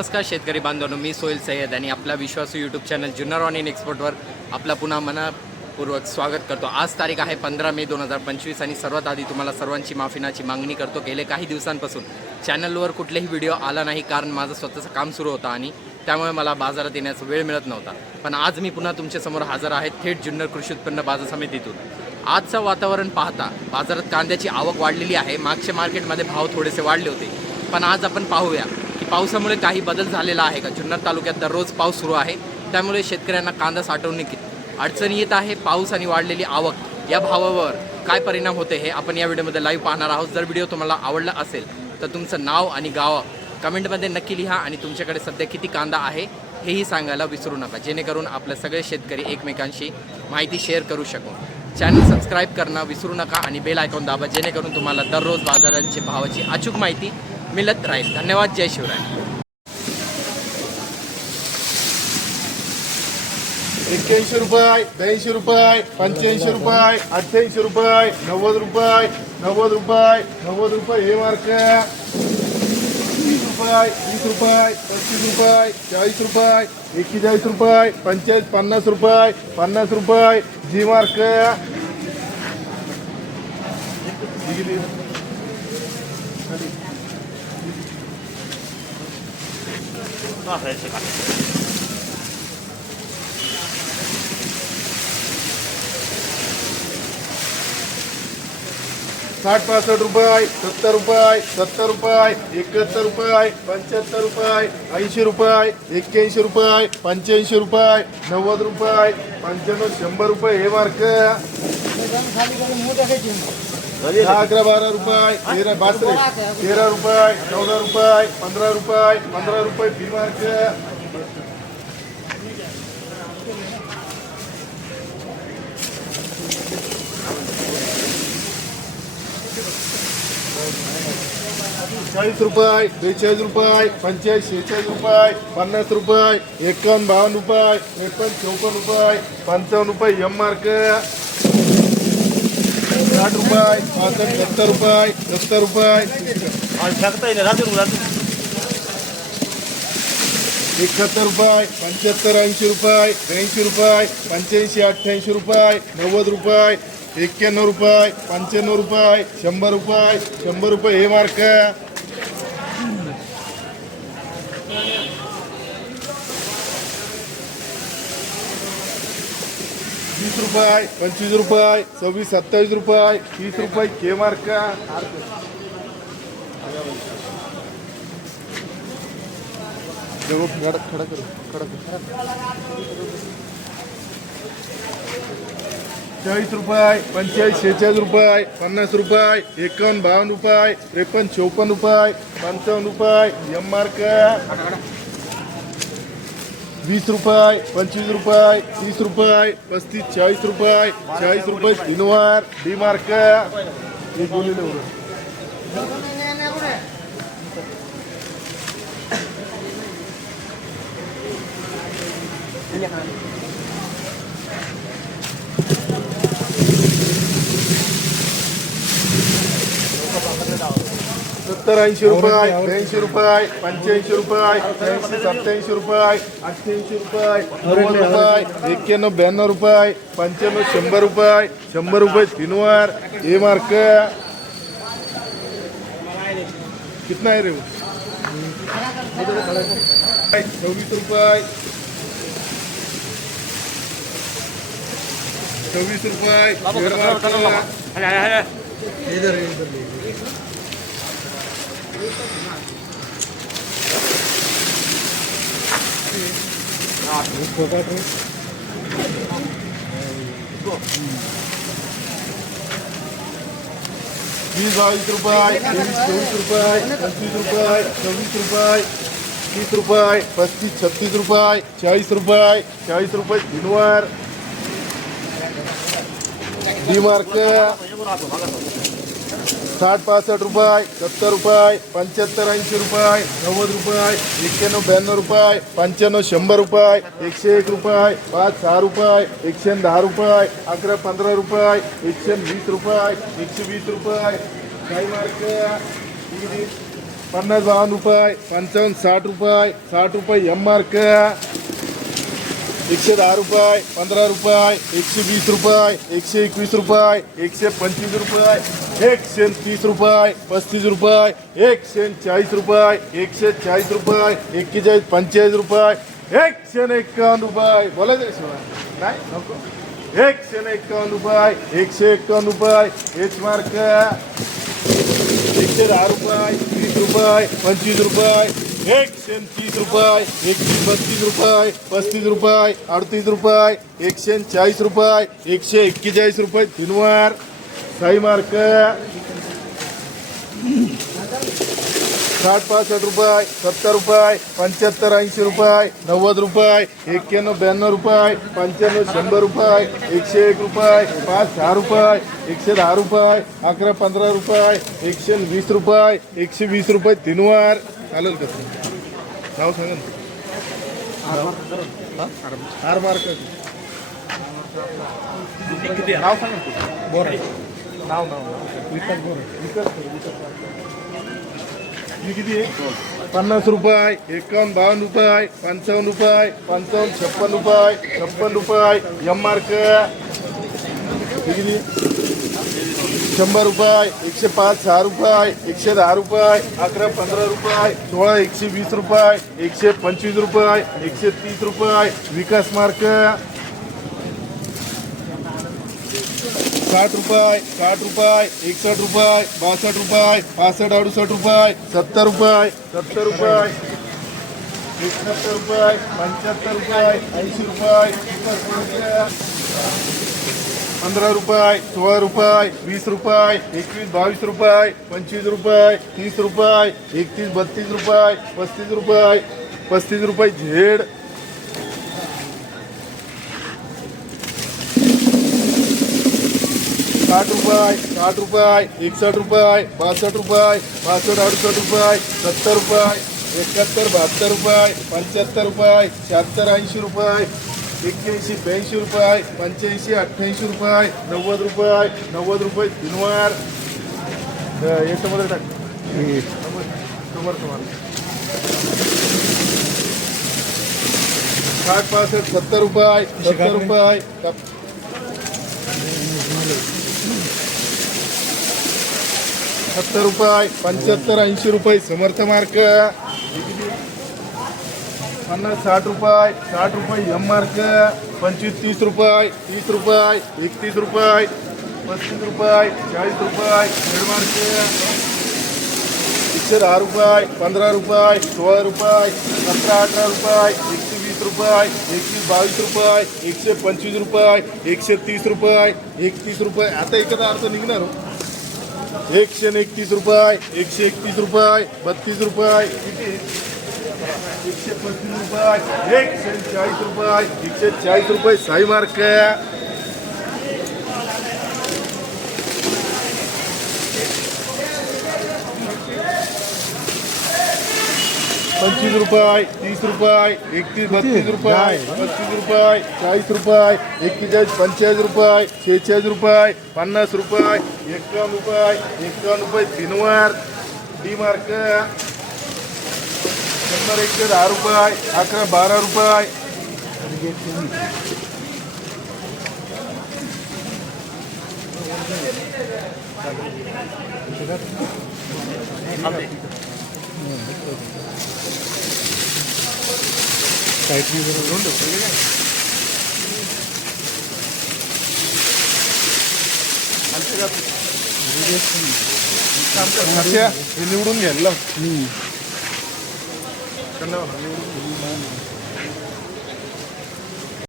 नमस्कार शेतकरी बांधवांनो मी सोहेल सय्यद आणि आपला विश्वासू YouTube channel Junnar on in एक्सपोर्टवर आपला पुन्हा मनापूर्वक स्वागत करतो. आज तारीख आहे पंधरा मे दोन हजार पंचवीस आणि सर्वात आधी तुम्हाला सर्वांची माफिनाची मागणी करतो. गेले काही दिवसांपासून चॅनलवर कुठलेही व्हिडिओ आला नाही कारण माझं स्वतःचं काम सुरू होतं आणि त्यामुळे मला बाजारात येण्याचा वेळ मिळत नव्हता. पण आज मी पुन्हा तुमच्यासमोर हजर आहे थेट जुन्नर कृषी उत्पन्न बाजार समितीतून. आजचं वातावरण पाहता बाजारात कांद्याची आवक वाढलेली आहे. मागच्या मार्केटमध्ये भाव थोडेसे वाढले होते. पण आज आपण पाहूया. पावसामुळे काही बदल झालेला आहे का? जुन्नर तालुक्यात दररोज पाऊस सुरू आहे. त्यामुळे शेतकऱ्यांना कांदा साठवणुकीत अडचणी येत आहे? पाऊस आणि वाढलेली आवक या भावावर काय परिणाम होते हे आपण या व्हिडिओमध्ये लाईव्ह पाहणार आहोत. जर व्हिडिओ तुम्हाला आवडला असेल तर तुमचं नाव आणि गाव कमेंटमध्ये नक्की लिहा आणि तुमच्याकडे सध्या किती कांदा आहे हेही सांगायला विसरू नका. जेणेकरून आपले सगळे शेतकरी एकमेकांशी माहिती शेअर करू शकू. चॅनल सबस्क्राईब करणं विसरू नका आणि बेल आयकॉन दाबा जेणेकरून तुम्हाला दररोज बाजारांची भावाची अचूक माहिती मिळत राहील. धन्यवाद जय शिवराय. एक्क्याऐंशी रुपये ब्याऐंशी रुपये पंच्याऐंशी रुपये अठ्ठ्याऐंशी रुपये नव्वद रुपये नव्वद रुपये नव्वद रुपये हे मार्क वीस रुपये वीस रुपये पस्तीस रुपये चाळीस रुपये एक्केचाळीस रुपये पंचेचाळीस पन्नास रुपये पन्नास रुपये जी मार्क साठ पासष्ट रुपये सत्तर रुपये सत्तर रुपये एकाहत्तर रुपये पंच्याहत्तर रुपये ऐंशी रुपये एक्क्याऐंशी रुपये पंच्याऐंशी रुपये नव्वद रुपये पंच्याण्णव शंभर रुपये हे मार्क. बारा रुपये तेरा रुपये चौदा रुपये रुपये पंधरा रुपये फ़ी चाळीस रुपये बेचाळीस शेहेचाळीस रुपये, पन्नास रुपये रुपये एम मार्क साठ रुपये पासष्ट सत्तर रुपये सत्तर रुपये. एकाहत्तर रुपये पंच्याहत्तर ऐंशी रुपये ब्याऐंशी रुपये पंच्याऐंशी अठ्ठ्याऐंशी रुपये नव्वद रुपये एक्क्याण्णव रुपये पंच्याण्णव रुपये शंभर रुपये शंभर रुपये हे मार्क. वीस रुपये पंचवीस रुपये सव्वीस सत्तावीस रुपये तीस रुपये के मार्क खडा खडा करू खडा करू। चाळीस रुपये पंचेचाळीस शेहेचाळीस रुपये पन्नास रुपये एकावन्न बावन्न रुपये त्रेपन्न चौपन्न रुपये पंचावन्न रुपये एम मार्क वीस रुपये पंचवीस रुपये तीस रुपये पस्तीस चाळीस रुपये चाळीस रुपये तीनवार डी मार्क हे बोललेलं एवढं. सत्तर ऐंशी रुपये ब्याऐंशी रुपये पंच्याऐंशी रुपये सत्याऐंशी रुपये अठ्ठ्याऐंशी रुपये रुपये एक्क्याण्णव ब्याण्णव रुपये पंच्याण्णव शंभर रुपये शंभर रुपये तीनवार ए मार्क कितना आहे रे? सव्वीस रुपये सव्वीस रुपये तेरा मार्क. वीस बावीस रुपये तेवीस चोवीस रुपये पंचवीस रुपये चोवीस रुपये तीस रुपये पस्तीस छत्तीस रुपये चाळीस रुपये चाळीस रुपये तीनवार डी मार्क. साठ पासष्ट रुपये सत्तर रुपये पंच्याहत्तर ऐंशी रुपये नव्वद रुपये एक्क्याण्णव ब्याण्णव रुपये पंच्याण्णव शंभर रुपये एकशे एक रुपये पाच सहा रुपये एकशे दहा रुपये अकरा पंधरा रुपये एकशे वीस रुपये एकशे वीस रुपये. काही मार्क पन्नास बावन्न रुपये पंचावन्न साठ रुपये साठ रुपये एम मार्क एकशे दहा रुपये पंधरा रुपये एकशे वीस रुपये एकशे एकवीस रुपये एकशे पंचवीस रुपये. एकशे तीस रुपये, पस्तीस रुपये एकशे चाळीस रुपये एकशे चाळीस रुपये, एक्केचाळीस, पंचेचाळीस रुपये एकशे एक्कावन्न रुपये. बोलायचं शिवाय? नाही? नको. एकशे एक्कावन्न रुपये, एकशे एक्कावन्न रुपये एच मार्क एकशे दहा रुपये वीस रुपये, पंचवीस रुपये एकशे तीस रुपये, एकशे बत्तीस रुपये, पस्तीस रुपये, अडतीस रुपये, एकशे चाळीस रुपये, एकशे एक्केचाळीस रुपये तीनवार साई मार्क साठ पासष्ट रुपये सत्तर रुपये पंच्याहत्तर ऐंशी रुपये नव्वद रुपये एक्क्याण्णव ब्याण्णव रुपये पंच्याण्णव शंभर रुपये एकशे एक रुपये पाच सहा रुपये एकशे दहा रुपये अकरा पंधरा रुपये एकशे वीस रुपये एकशे वीस रुपये तीनवार. चालेल का? तुम्ही नाव सांगा ना. हार मार्क. नाव सांगा बोर नाव नाव विकास बोर विकास विकास किती आहे? पन्नास रुपये एकावन्न बावन्न रुपये पंचावन्न रुपये. पंचावन्न छप्पन रुपये छप्पन रुपये एम ही किती? शंभर रुपये एकशे पाच सहा रुपये एकशे दहा रुपये अकरा पंधरा रुपये सोळा एकशे वीस रुपये एकशे पंचवीस रुपये एकशे तीस रुपये. विकास मार्क साठ रुपये साठ रुपये एकसठ रुपये बासष्ट रुपये पासष्ट अडुसष्ट रुपये सत्तर रुपये सत्तर रुपये एकाहत्तर रुपये पंच्याहत्तर रुपये ऐंशी रुपये एकसष्ट रुपये पंधरा रुपये सोळा रुपये वीस रुपये एकवीस बावीस रुपये पंचवीस रुपये तीस रुपये एकतीस बत्तीस रुपये पस्तीस रुपये पस्तीस रुपये झेड साठ रुपये साठ रुपये एकसष्ट रुपये बासष्ट रुपये बासष्ट अडुसष्ट रुपये सत्तर रुपये एकाहत्तर बहात्तर रुपये पंच्याहत्तर रुपये शहात्तर ऐंशी रुपये एक्क्याऐंशी ब्याऐंशी रुपये पंच्याऐंशी अठ्ठ्याऐंशी रुपये नव्वद रुपये नव्वद रुपये तीनवार. याच्यामध्ये टाक. समोर तुम्हाला. साठ पासष्ट सत्तर रुपये सत्तर रुपये सत्तर रुपये पंच्याहत्तर ऐंशी रुपये समर्थ मार्क. पन्नास साठ रुपये साठ रुपये एम मार्क. पंचवीस तीस रुपये तीस रुपये एकतीस रुपये पस्तीस रुपये चाळीस रुपये झेड मार्क. एकशे दहा रुपये पंधरा रुपये सोळा रुपये सतरा अठरा रुपये एकशे वीस रुपये एकशे बावीस रुपये एकशे पंचवीस रुपये एकशे तीस रुपये एकतीस रुपये. आता एकदा अर्थ निघणार हो. एकशे एकतीस रुपये एकशे एकतीस रुपये बत्तीस रुपये. एकशे पस्तीस रुपये एकशे चाळीस रुपये एकशे चाळीस रुपये साई मार्क. पंचवीस रुपये तीस रुपये एकतीस बत्तीस रुपये पस्तीस रुपये चाळीस रुपये एक्केचाळीस पंचेचाळीस रुपये शेहेचाळीस रुपये पन्नास रुपये एकावन्न रुपये एकावन्न रुपये तीनवार डी मार्क शंभर एकशे दहा रुपये अकरा बारा रुपये. हे निवडून घ्यायला लाव. त्यांना म्हणा, निवडून.